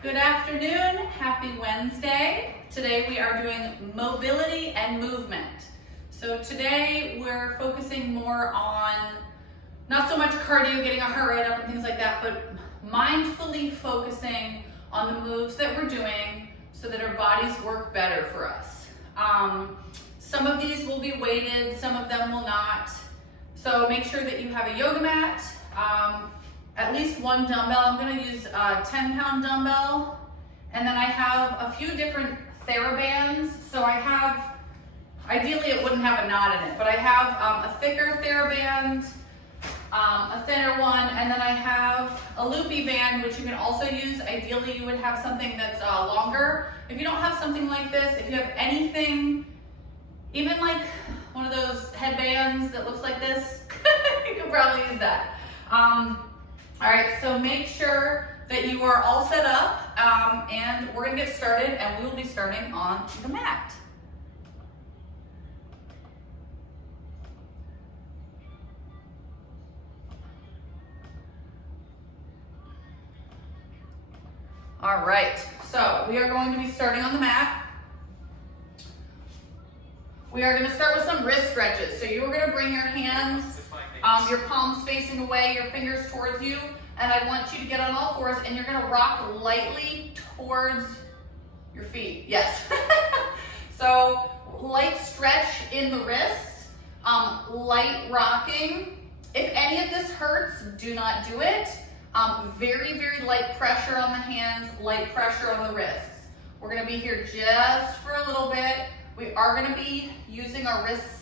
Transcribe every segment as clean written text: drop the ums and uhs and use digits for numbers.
Good afternoon, happy Wednesday. Today we are doing mobility and movement. So today we're focusing more on not so much cardio, getting our heart rate up and things like that, but mindfully focusing on the moves that we're doing so that our bodies work better for us. Some of these will be weighted, some of them will not. So make sure that you have a yoga mat, at least one dumbbell. I'm going to use a 10-pound dumbbell, and then I have a few different Therabands. So I have, ideally it wouldn't have a knot in it, but I have a thicker Theraband, a thinner one, and then I have a loopy band, which you can also use. Ideally you would have something that's longer. If you don't have something like this, if you have anything, even like one of those headbands that looks like this, you can probably use that. All right, so make sure that you are all set up, and we're gonna get started, and we will be starting on the mat. All right, so we are going to be starting on the mat. We are gonna start with some wrist stretches. So you are gonna bring your hands, your palms facing away, your fingers towards you, and I want you to get on all fours, and you're gonna rock lightly towards your feet. Yes. So light stretch in the wrists, light rocking. If any of this hurts, do not do it. Very, very light pressure on the hands, light pressure on the wrists. We're gonna be here just for a little bit. We are gonna be using our wrists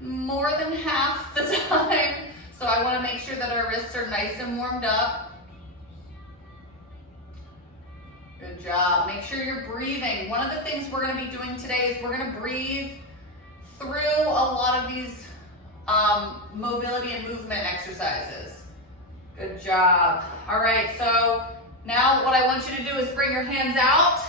more than half the time. So I wanna make sure that our wrists are nice and warmed up. Good job. Make sure you're breathing. One of the things we're gonna be doing today is we're gonna breathe through a lot of these mobility and movement exercises. Good job. All right, so now what I want you to do is bring your hands out,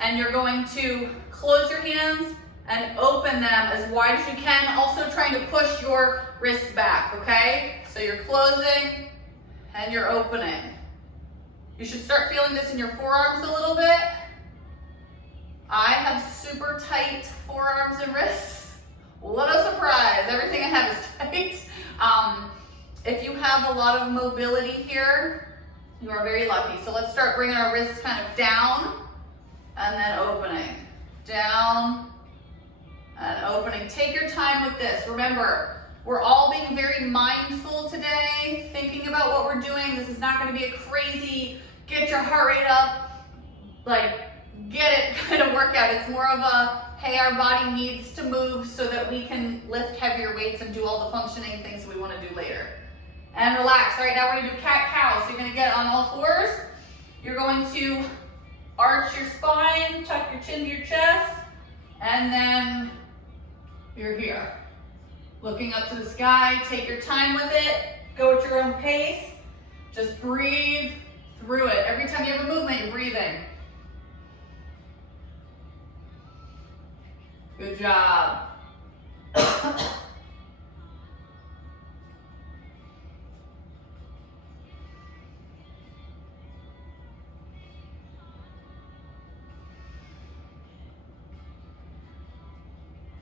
and you're going to close your hands and open them as wide as you can, also trying to push your wrists back, okay? So you're closing and you're opening. You should start feeling this in your forearms a little bit. I have super tight forearms and wrists. What a surprise, everything I have is tight. If you have a lot of mobility here, you are very lucky. So let's start bringing our wrists kind of down and then opening. Down and opening. Take your time with this. Remember, we're all being very mindful today, thinking about what we're doing. This is not going to be a crazy, get your heart rate up, like get it kind of workout. It's more of a, hey, our body needs to move so that we can lift heavier weights and do all the functioning things we want to do later. And relax. All right, now we're going to do cat-cow. So you're going to get on all fours. You're going to arch your spine, tuck your chin to your chest, and then you're here. Looking up to the sky, take your time with it, go at your own pace, just breathe through it. Every time you have a movement, you're breathing. Good job.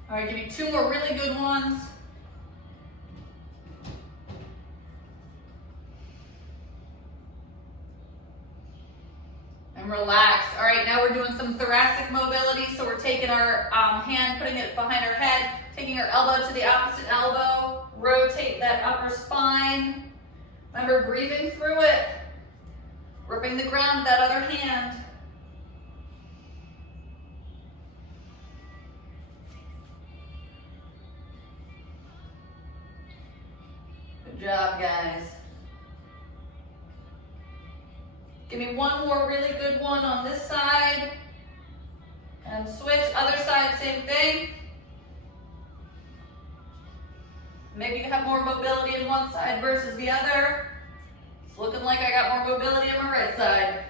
All right, give me two more really good ones. And relax. All right, now we're doing some thoracic mobility. So we're taking our hand, putting it behind our head, taking our elbow to the opposite elbow, rotate that upper spine. Remember, breathing through it, gripping the ground with that other hand. Good job, guys. Give me one more really good one on this side. And switch, other side, same thing. Maybe you have more mobility in one side versus the other. It's looking like I got more mobility on my right side.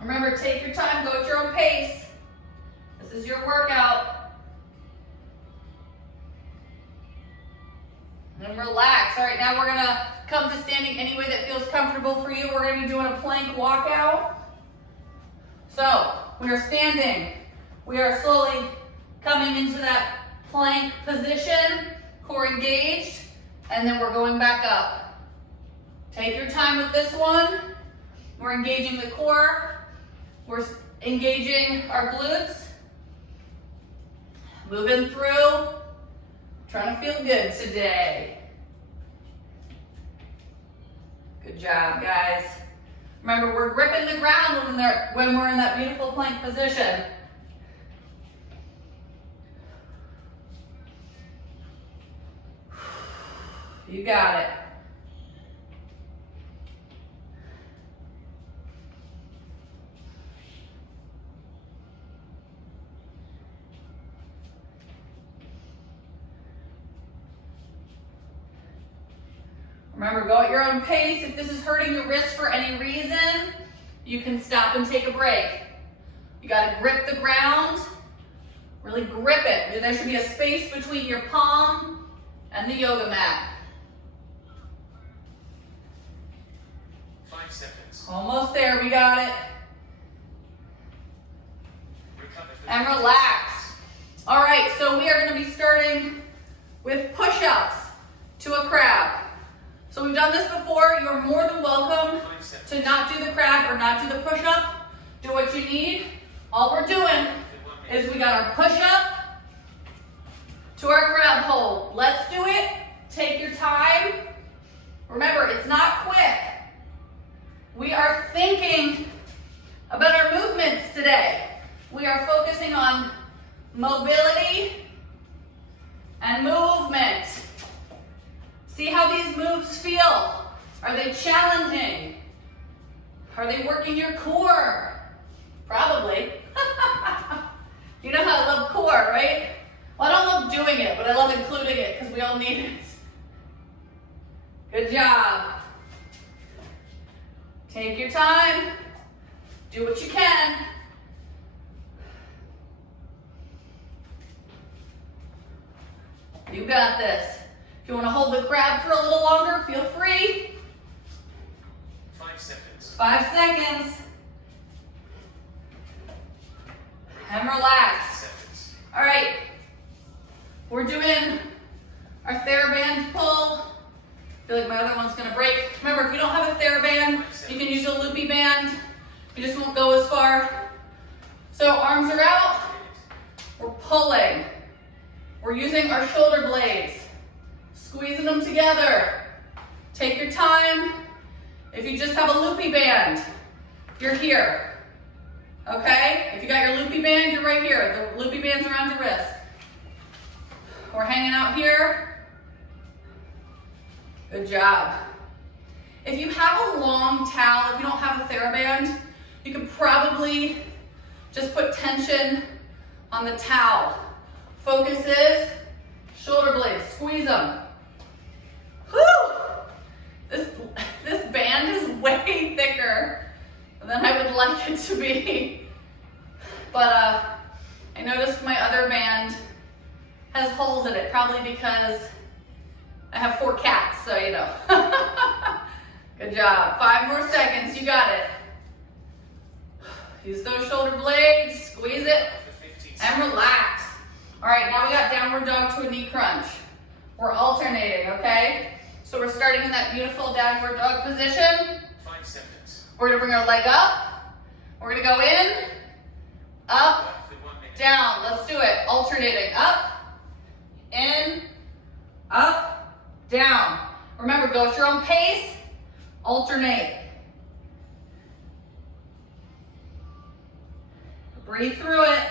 Remember, take your time, go at your own pace. This is your workout. And relax. All right, now now we're gonna come to standing any way that feels comfortable for you. We're gonna be doing a plank walkout. So we are standing. We are slowly coming into that plank position, core engaged, and then we're going back up. Take your time with this one. We're engaging the core. We're engaging our glutes. Moving through. Trying to feel good today. Good job, guys. Remember, we're gripping the ground when we're in that beautiful plank position. You got it. Remember, go at your own pace. If this is hurting your wrist for any reason, you can stop and take a break. You gotta grip the ground, really grip it. There should be a space between your palm and the yoga mat. 5 seconds. Almost there, we got it. And relax. All right, so we are gonna be starting with push-ups to a crab. So we've done this before. You're more than welcome to not do the crab or not do the push-up. Do what you need. All we're doing is we got our push-up to our crab hold. Let's do it. Take your time. Remember, it's not quick. We are thinking about our movements today. We are focusing on mobility and movement. See how these moves feel. Are they challenging? Are they working your core? Probably. You know how I love core, right? Well, I don't love doing it, but I love including it because we all need it. Good job. Take your time. Do what you can. You got this. If you want to hold the crab for a little longer, feel free. 5 seconds. 5 seconds. And relax. 5 seconds. All right. We're doing our Theraband pull. I feel like my other one's going to break. Remember, if you don't have a Theraband, you can use a loopy band. You just won't go as far. So arms are out. We're pulling. We're using our shoulder blades. Squeezing them together. Take your time. If you just have a loopy band, you're here. Okay? If you got your loopy band, you're right here. The loopy band's around your wrist. We're hanging out here. Good job. If you have a long towel, if you don't have a Theraband, you can probably just put tension on the towel. Focus is shoulder blades. Squeeze them. This band is way thicker than I would like it to be. But I noticed my other band has holes in it, probably because I have 4 cats, so you know. Good job. 5 more seconds, you got it. Use those shoulder blades, squeeze it, and relax. All right, now we got downward dog to a knee crunch. We're alternating, okay? So we're starting in that beautiful downward dog position. 5 seconds. We're gonna bring our leg up. We're gonna go in, up, down. Let's do it. Alternating. Up, in, up, down. Remember, go at your own pace. Alternate. Breathe through it.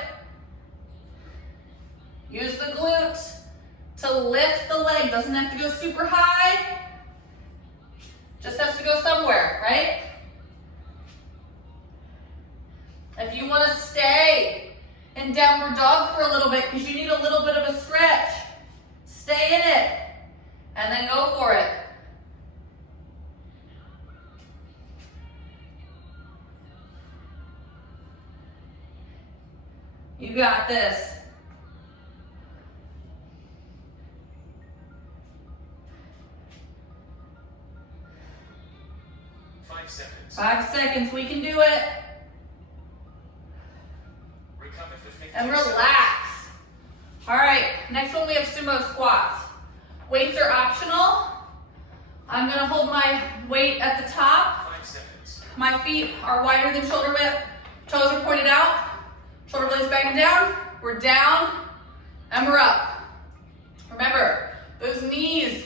Use the glutes to lift the leg. Doesn't have to go super high. Just has to go somewhere, right? If you want to stay in downward dog for a little bit because you need a little bit of a stretch, stay in it and then go for it. You got this. 5 seconds. 5 seconds, we can do it. Recover for 50 And seconds. relax. All right, next one we have sumo squats. Weights are optional. I'm gonna hold my weight at the top. 5 seconds. My feet are wider than shoulder width. Toes are pointed out. Shoulder blades banging down. We're down and we're up. Remember, those knees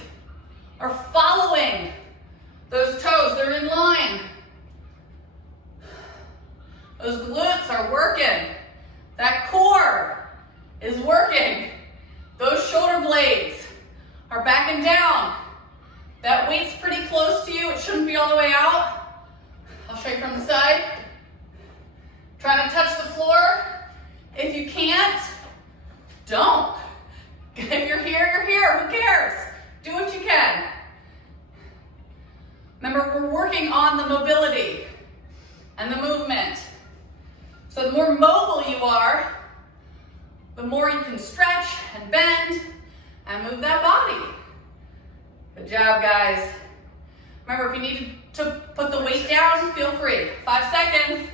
are following those toes. They're in line. Those glutes are working. That core is working. Those shoulder blades are backing down. That weight's pretty close to you. It shouldn't be all the way out. I'll show you from the side. Try to touch the floor. If you can't, don't. If you're here, you're here. Who cares? Do what you can. Remember, we're working on the mobility and the movement. So the more mobile you are, the more you can stretch and bend and move that body. Good job, guys. Remember, if you need to put the weight down, feel free. 5 seconds.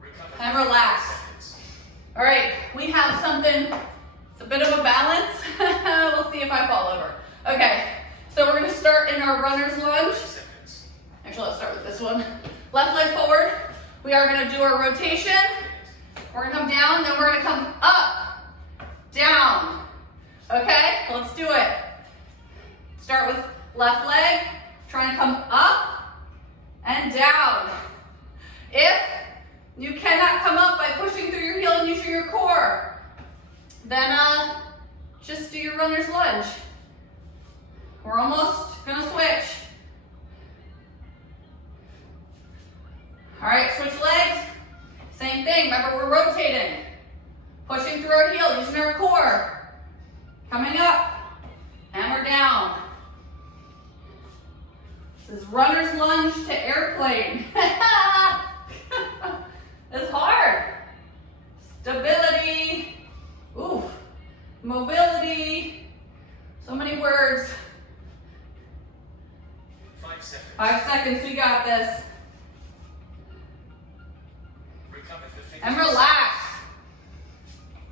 Recover And for 50 relax. seconds. All right, we have something, it's a bit of a balance. We'll see if I fall over. Okay, so we're gonna start in our runner's lunge. 30 seconds. Actually, let's start with this one. Left leg forward. We are gonna do our rotation. We're gonna come down, then we're gonna come up, down. Okay, let's do it. Start with left leg, trying to come up and down. If you cannot come up by pushing through your heel and using your core, then just do your runner's lunge. We're almost gonna switch. All right, switch legs. Same thing, remember we're rotating. Pushing through our heel, using our core. Coming up, and we're down. This is runner's lunge to airplane. It's hard. Stability, ooh, mobility, so many words. 5 seconds. 5 seconds, we got this. Recover for 50 And seconds. relax.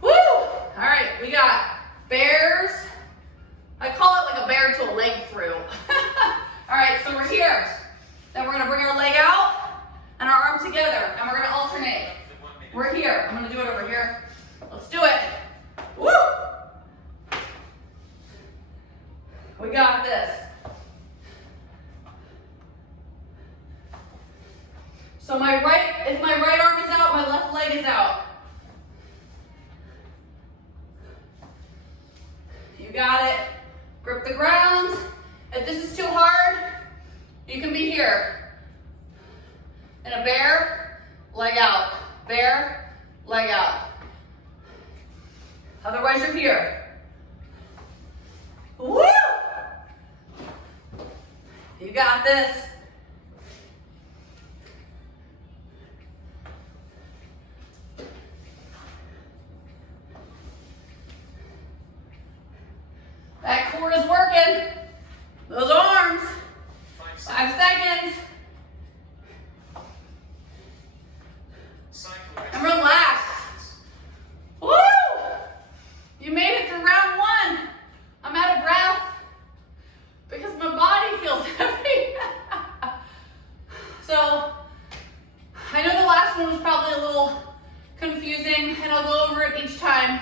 Woo! All right, we got bears. I call it like a bear to a leg through. All right, so we're here. Then we're gonna bring our leg out and our arm together, and we're gonna alternate. For 1 minute. We're here. I'm gonna do it over here. Let's do it. Woo! We got this. So if my right arm is out, my left leg is out. You got it. Grip the ground. If this is too hard, you can be here. In a bear, leg out. Bear, leg out. Otherwise, you're here. Woo! You got this. That core is working. Those arms. 5 seconds. 5 seconds. Cycle rest. And relax. Woo! You made it through round 1. I'm out of breath because my body feels heavy. So, I know the last one was probably a little confusing, and I'll go over it each time.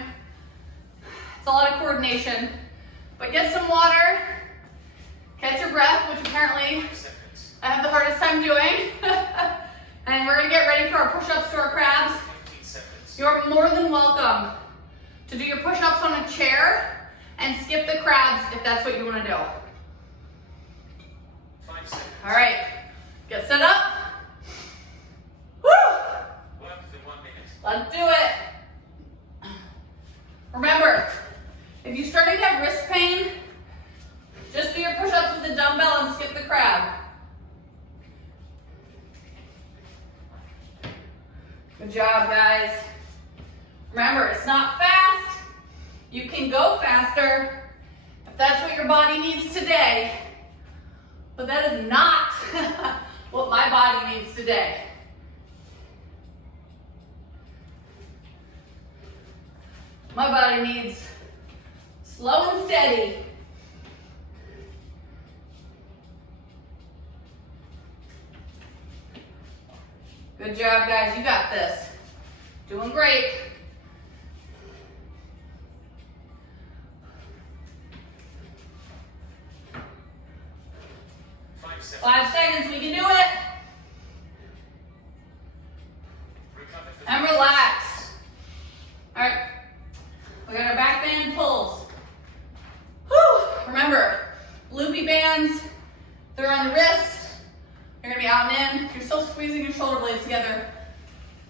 It's a lot of coordination. But get some water, catch your breath, which apparently 5 seconds. I have the hardest time doing. And we're gonna get ready for our push-ups to our crabs. 15 seconds. You're more than welcome to do your push-ups on a chair and skip the crabs if that's what you wanna do. 5 seconds. All right, get set up. Woo! Work for 1 minute. Let's do it. Remember, if you're starting to have wrist pain, just do your push-ups with the dumbbell and skip the crab. Good job, guys. Remember, it's not fast. You can go faster if that's what your body needs today. but that is not what my body needs today. My body needs slow and steady. Good job, guys. You got this. Doing great. Five seconds. 5 seconds. We can do it. Recover for And 15 relax. seconds. All right. We got our back band pulls. Whew. Remember, loopy bands, they're on the wrist. You're gonna be out and in. You're still squeezing your shoulder blades together.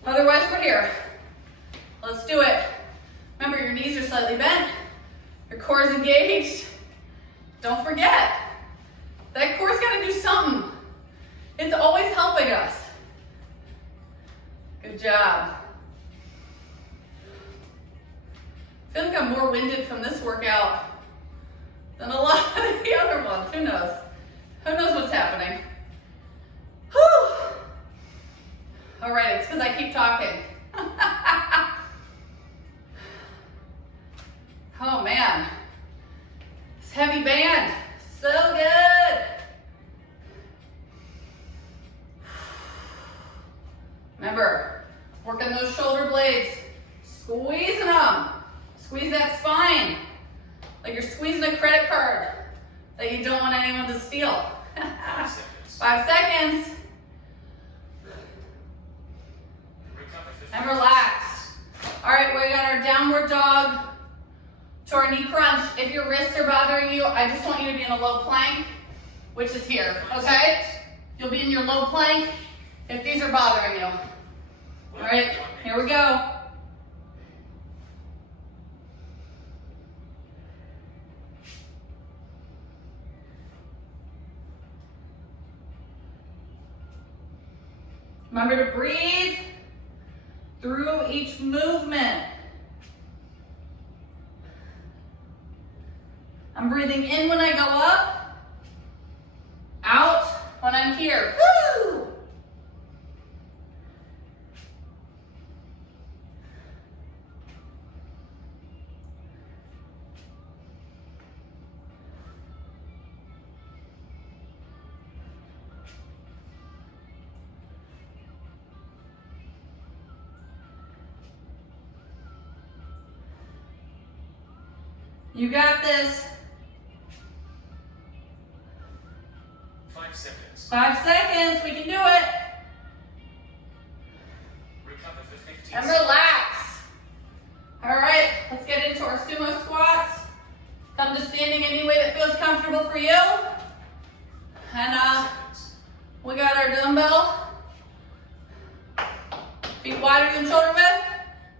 Otherwise, we're here. Let's do it. Remember, your knees are slightly bent. Your core is engaged. Don't forget, that core's gotta do something. It's always helping us. Good job. I feel like I'm more winded from this workout than a lot of the other ones. Who knows? Who knows what's happening? Whew. All right, it's because I keep talking. Oh man, this heavy band, so good. Remember, working those shoulder blades, squeezing them. Squeeze that spine, like you're squeezing a credit card that you don't want anyone to steal. 5 seconds. 5 seconds. Recover for 15 And relax. All right, we got our downward dog to our knee crunch. If your wrists are bothering you, I just want you to be in a low plank, which is here, okay? You'll be in your low plank if these are bothering you. All right, here we go. Remember to breathe through each movement. I'm breathing in when I go up, out when I'm here. Woo! You got this. 5 seconds. 5 seconds, we can do it. Recover for 15 And seconds. relax. All right, let's get into our sumo squats. Come to standing any way that feels comfortable for you. And Seconds. we got our dumbbell. Feet wider than shoulder width.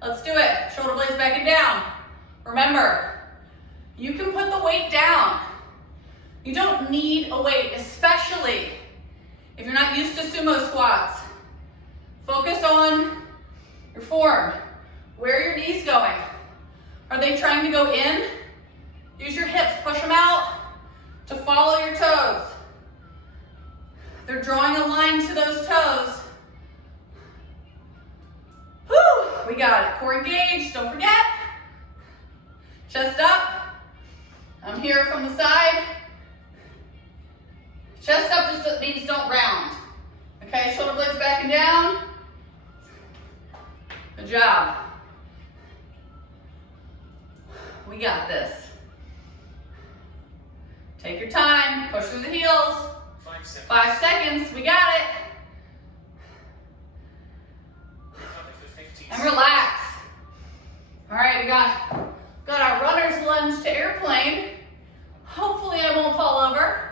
Let's do it. Shoulder blades back and down. Remember, you can put the weight down. You don't need a weight, especially if you're not used to sumo squats. Focus on your form. Where are your knees going? Are they trying to go in? Use your hips, push them out to follow your toes. They're drawing a line to those toes. Whew, we got it. Core engaged, don't forget. Chest up. I'm here from the side. Chest up just means don't round. Okay, shoulder blades back and down. Good job. We got this. Take your time, push through the heels. 5 seconds. 5 seconds, we got it. Recover for 15 And seconds. relax. All right, we got our runner's lunge to airplane. Hopefully I won't fall over.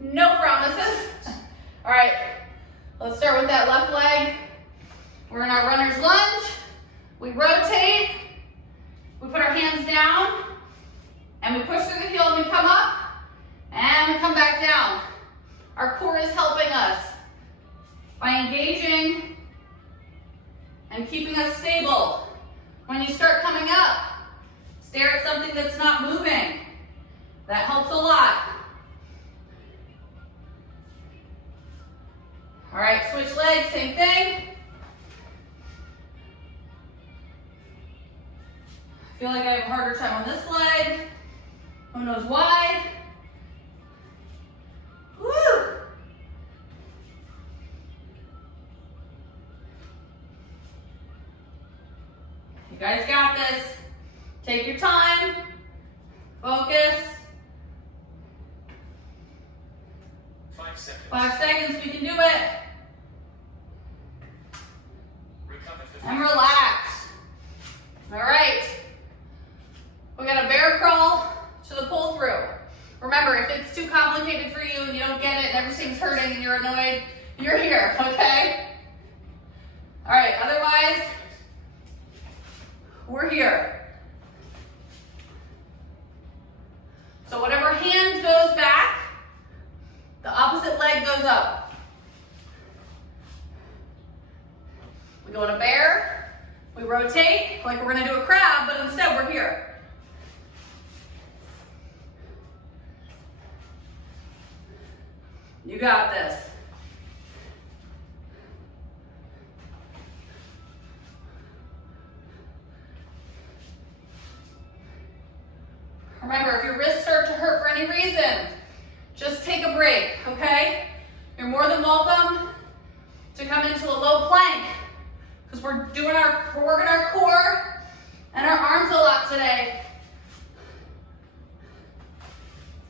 No promises. All right, let's start with that left leg. We're in our runner's lunge. We rotate. We put our hands down. And we push through the heel and we come up. And we come back down. Our core is helping us by engaging and keeping us stable. When you start coming up, stare at something that's not moving. That helps a lot. All right, switch legs, same thing. I feel like I have a harder time on this leg. Who knows why? Woo! You guys got this. Take your time. Focus. 5 seconds. 5 seconds, we can do it. Recover for And relax. All right. We got a bear crawl to the pull through. Remember, if it's too complicated for you and you don't get it and everything's hurting and you're annoyed, you're here, okay? All right, otherwise, we're here. So whatever hand goes back, the opposite leg goes up. We go in a bear, we rotate like we're gonna do a crab, but instead we're here. You got this. Remember, if your wrists start to hurt for any reason, just take a break, okay? You're more than welcome to come into a low plank because we're working our core and our arms a lot today.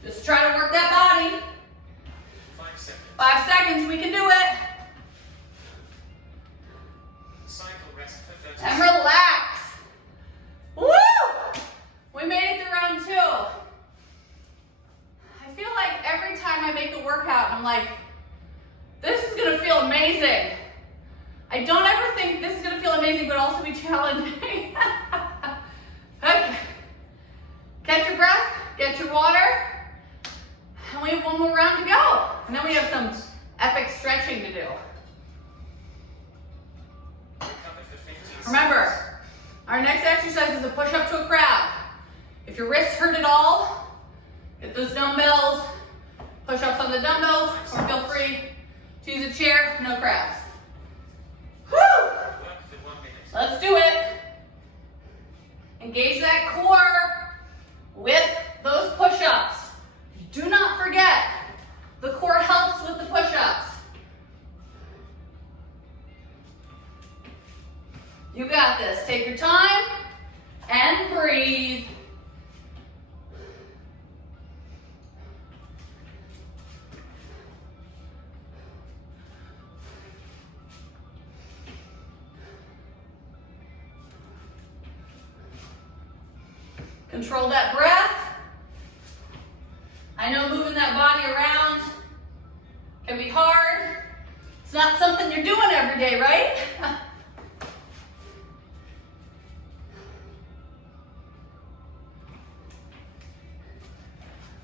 Just try to work that body. 5 seconds. 5 seconds, we can do it. Cycle rest for 30 And seconds. relax. Woo! We made it through round 2. I feel like every time I make a workout, I'm like, this is gonna feel amazing. I don't ever think this is gonna feel amazing, but also be challenging. Okay. Catch your breath, get your water, and we have one more round to go. And then we have some epic stretching to do. Recover for 15 seconds. Remember, our next exercise is a push-up to a crab. If your wrists hurt at all, get those dumbbells, push-ups on the dumbbells, or feel free to use a chair, no crabs. Woo! Work for 1 minute. Let's do it. Engage that core with those push-ups. Do not forget, the core helps with the push-ups. You got this. Take your time and breathe. Control that breath. I know moving that body around can be hard. It's not something you're doing every day, right?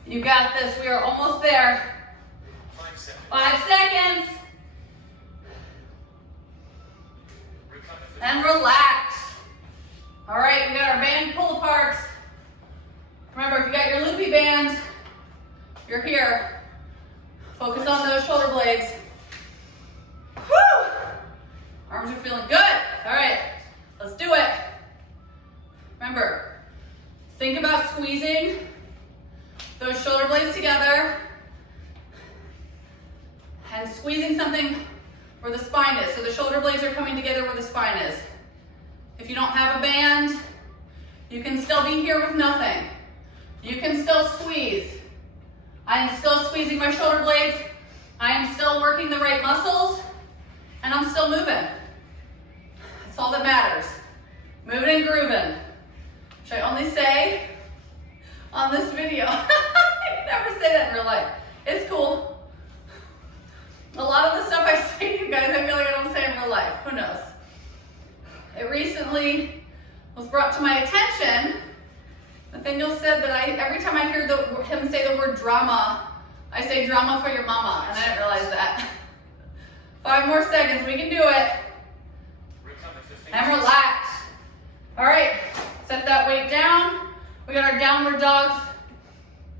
You got this. We are almost there. 5 seconds. 5 seconds. Recover for And relax. All right, we got our band pull aparts. Remember, if you got your loopy band, you're here. Focus on those shoulder blades. Woo! Arms are feeling good. All right, let's do it. Remember, think about squeezing those shoulder blades together and squeezing something where the spine is. So the shoulder blades are coming together where the spine is. If you don't have a band, you can still be here with nothing. You can still squeeze. I am still squeezing my shoulder blades. I am still working the right muscles, and I'm still moving. That's all that matters. Moving and grooving, which I only say on this video. I never say that in real life. It's cool. A lot of the stuff I say to you guys, I feel like I don't say in real life. Who knows? It recently was brought to my attention. Nathaniel said that every time I hear him say the word drama, I say drama for your mama, and I didn't realize that. 5 more seconds, we can do it. recover for 15 And relax. All right, set that weight down. We got our downward dogs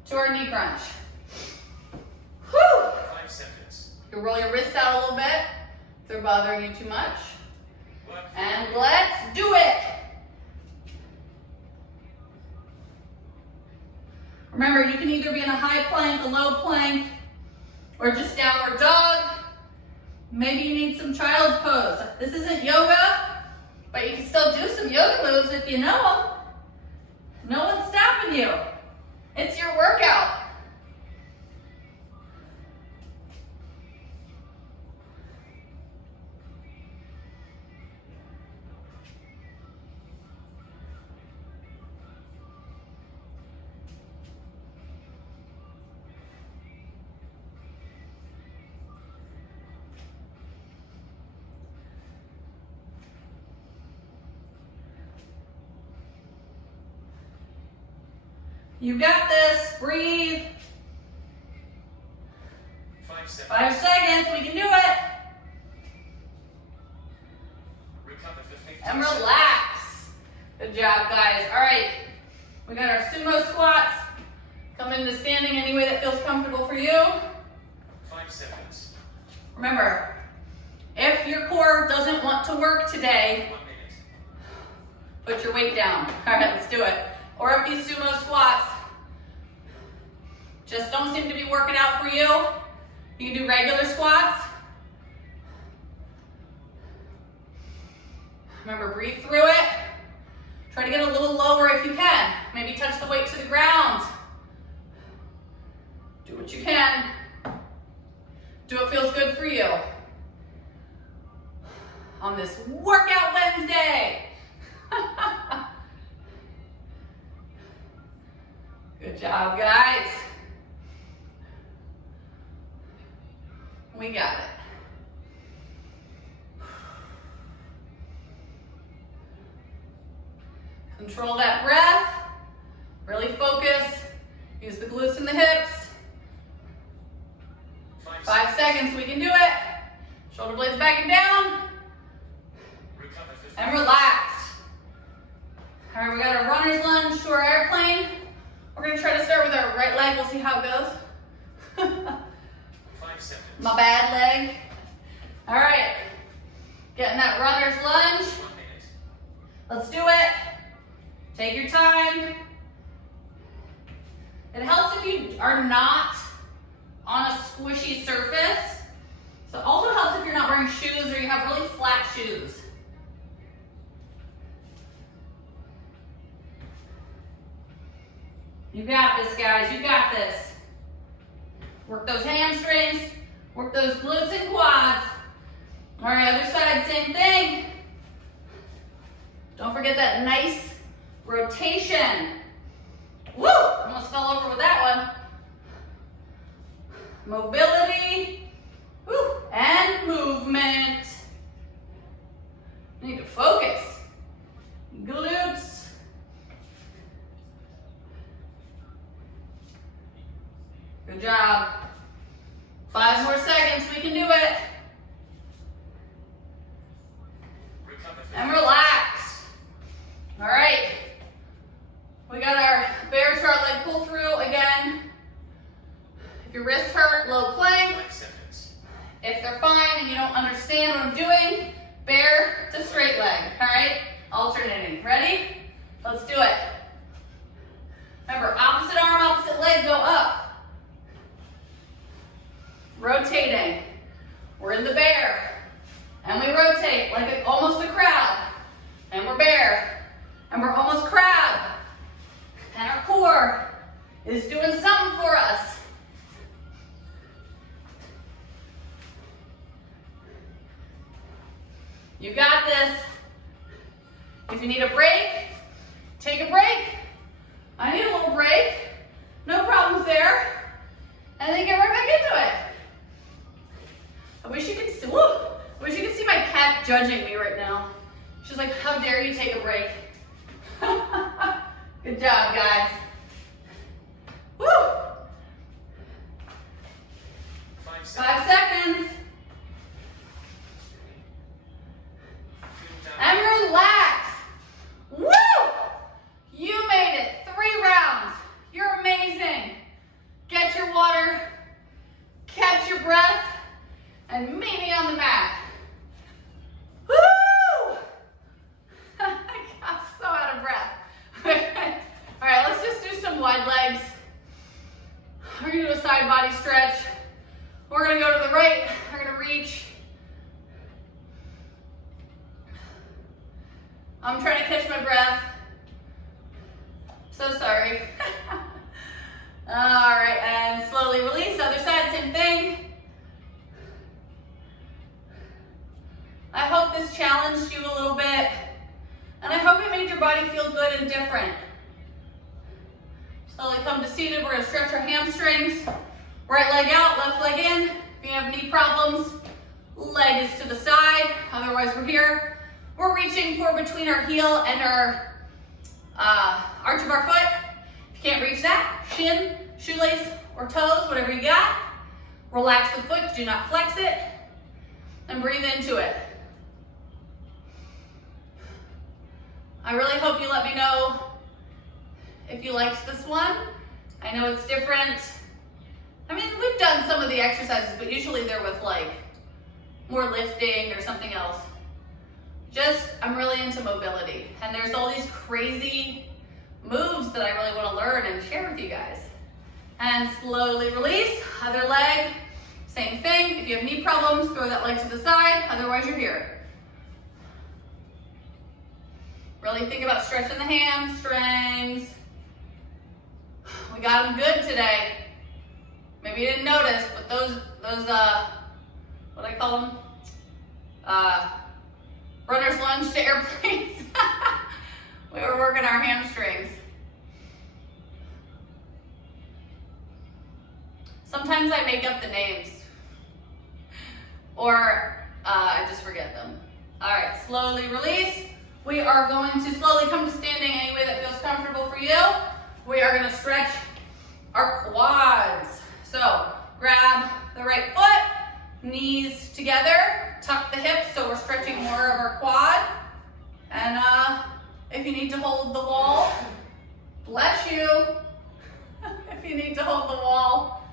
to our knee crunch. Whew. 5 seconds. You roll your wrists out a little bit. they're bothering you too much. Work. And let's do it. Remember, you can either be in a high plank, a low plank, or just downward dog. Maybe you need some child's pose. This isn't yoga, but you can still do some yoga moves if you know them. No one's stopping you. It's your workout. You got this. Breathe. 5 seconds. 5 seconds. We can do it. Recover for 15 And seconds. relax. Good job, guys. All right. We got our sumo squats. Come into standing any way that feels comfortable for you. 5 seconds. Remember, if your core doesn't want to work today, 1 minute. put your weight down. All right, let's do it. Or if these sumo squats just don't seem to be working out for you, you can do regular squats. Remember, breathe through it. Try to get a little lower if you can. Maybe touch the weight to the ground. Do what you can. Do what feels good for you. On this Workout Wednesday. Good job, guys. We got it. Control that breath. Really focus. Use the glutes and the hips. 5 seconds, we can do it. Shoulder blades back and down. Recover for 15 And relax. All right, we got our runner's lunge to our airplane. We're gonna try to start with our right leg. We'll see how it goes. 5 seconds. My bad leg. All right, getting that runner's lunge. 1 minute. Let's do it. Take your time. It helps if you are not on a squishy surface. So it also helps if you're not wearing shoes or you have really flat shoes. You got this, guys. You got this. Work those hamstrings. Work those glutes and quads. All right, other side, same thing. Don't forget that nice rotation. Woo! Almost fell over with that one. Mobility. Woo! And movement. Need to focus. Glutes. Good job. 5 more seconds, we can do it. Recover for And relax. All right. We got our bear chart leg pull through again. If your wrists hurt, low plank. 5 seconds. If they're fine and you don't understand what I'm doing, bear to straight leg. All right? Alternating. Ready? Let's do it. Remember, opposite arm, opposite leg, go up. Rotating. We're in the bear. And we rotate like almost a crab. And we're bear. And we're almost crab. And our core is doing something for us. You got this. If you need a break, take a break. I need a little break. No problems there. And then get right back into it. I wish you could see, my cat judging me right now. She's like, how dare you take a break? Good job, guys. Woo! 5 seconds. 5 seconds. Feel down. And relax. Woo! You made it. 3 rounds. You're amazing. Get your water, catch your breath, and meet me on the mat. a side body stretch. We're gonna go to the right, we're gonna reach. I'm trying to catch my breath. So sorry. All right, and slowly release. Other side, same thing. I hope this challenged you a little bit, and I hope it made your body feel good and different. Slowly come to seated. We're gonna stretch our hamstrings. Right leg out, left leg in. If you have knee problems, leg is to the side. Otherwise, we're here. We're reaching for between our heel and our arch of our foot. If you can't reach that, shin, shoelace, or toes, whatever you got. Relax the foot, do not flex it, and breathe into it. I really hope you let me know if you liked this one. I know it's different. I mean, we've done some of the exercises, but usually they're with like more lifting or something else. I'm really into mobility, and there's all these crazy moves that I really want to learn and share with you guys. And slowly release, other leg, same thing. If you have knee problems, throw that leg to the side, otherwise you're here. Really think about stretching the hamstrings. We got them good today. Maybe you didn't notice, but those what do I call them? Runner's lunge to airplanes. We were working our hamstrings. Sometimes I make up the names, or I just forget them. All right, slowly release. We are going to slowly come to standing any way that feels comfortable for you. We are gonna stretch our quads. So grab the right foot, knees together, tuck the hips so we're stretching more of our quad. And if you need to hold the wall, bless you. If you need to hold the wall,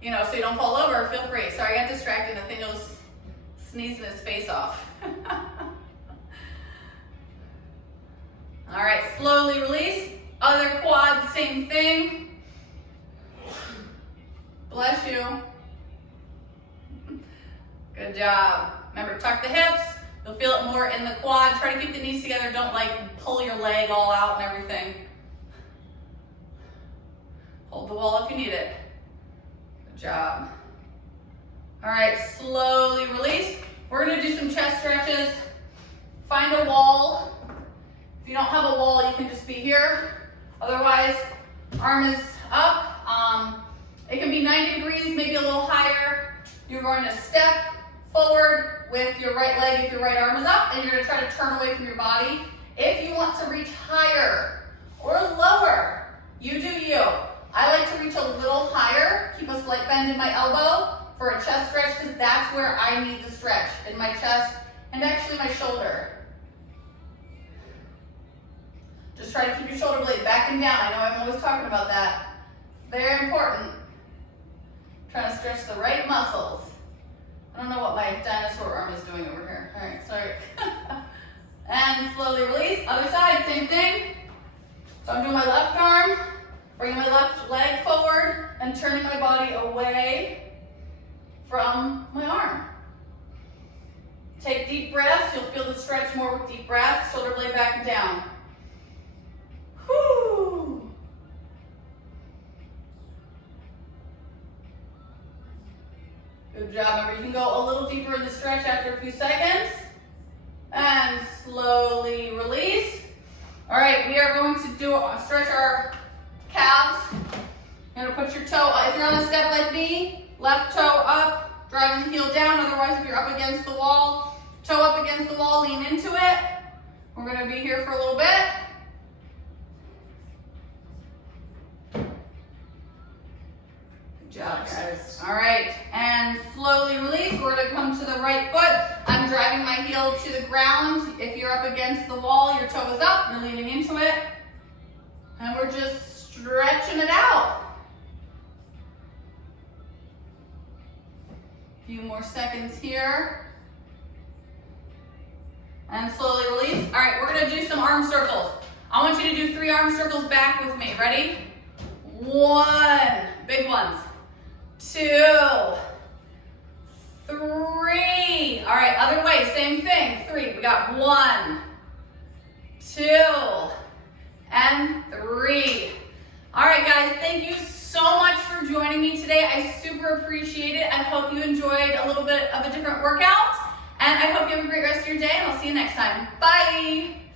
you know, so you don't fall over, feel free. Sorry, I got distracted. Nathaniel's sneezing his face off. All right, slowly release. Other quad, same thing. Bless you. Good job. Remember, tuck the hips. You'll feel it more in the quad. Try to keep the knees together. Don't like pull your leg all out and everything. Hold the wall if you need it. Good job. All right, slowly release. We're gonna do some chest stretches. Find a wall. If you don't have a wall, you can just be here. Otherwise, arm is up. It can be 90 degrees, maybe a little higher. You're going to step forward with your right leg if your right arm is up, and you're gonna try to turn away from your body. If you want to reach higher or lower, you do you. I like to reach a little higher, keep a slight bend in my elbow for a chest stretch, because that's where I need the stretch, in my chest and actually my shoulder. Just try to keep your shoulder blade back and down. I know I'm always talking about that. Very important. Trying to stretch the right muscles. I don't know what my dinosaur arm is doing over here. All right, sorry. And slowly release. Other side, same thing. So I'm doing my left arm, bringing my left leg forward, and turning my body away from my arm. Take deep breaths. You'll feel the stretch more with deep breaths. Shoulder blade back and down. Whoo. Good job. Remember, you can go a little deeper in the stretch after a few seconds. And slowly release. All right, we are going to stretch our calves. You're gonna put your toe, if you're on a step like me, left toe up, driving the heel down. Otherwise, if you're up against the wall, toe up against the wall, lean into it. We're gonna be here for a little bit. Good job, guys. All right, and slowly release. We're gonna come to the right foot. I'm driving my heel to the ground. If you're up against the wall, your toe is up, you're leaning into it. And we're just stretching it out. A few more seconds here. And slowly release. All right, we're gonna do some arm circles. I want you to do 3 arm circles back with me. Ready? 1, big ones, 2, 3. All right, other way, same thing, 3. We got 1, 2, and 3. All right, guys, thank you so much for joining me today. I super appreciate it. I hope you enjoyed a little bit of a different workout, and I hope you have a great rest of your day, and I'll see you next time. Bye.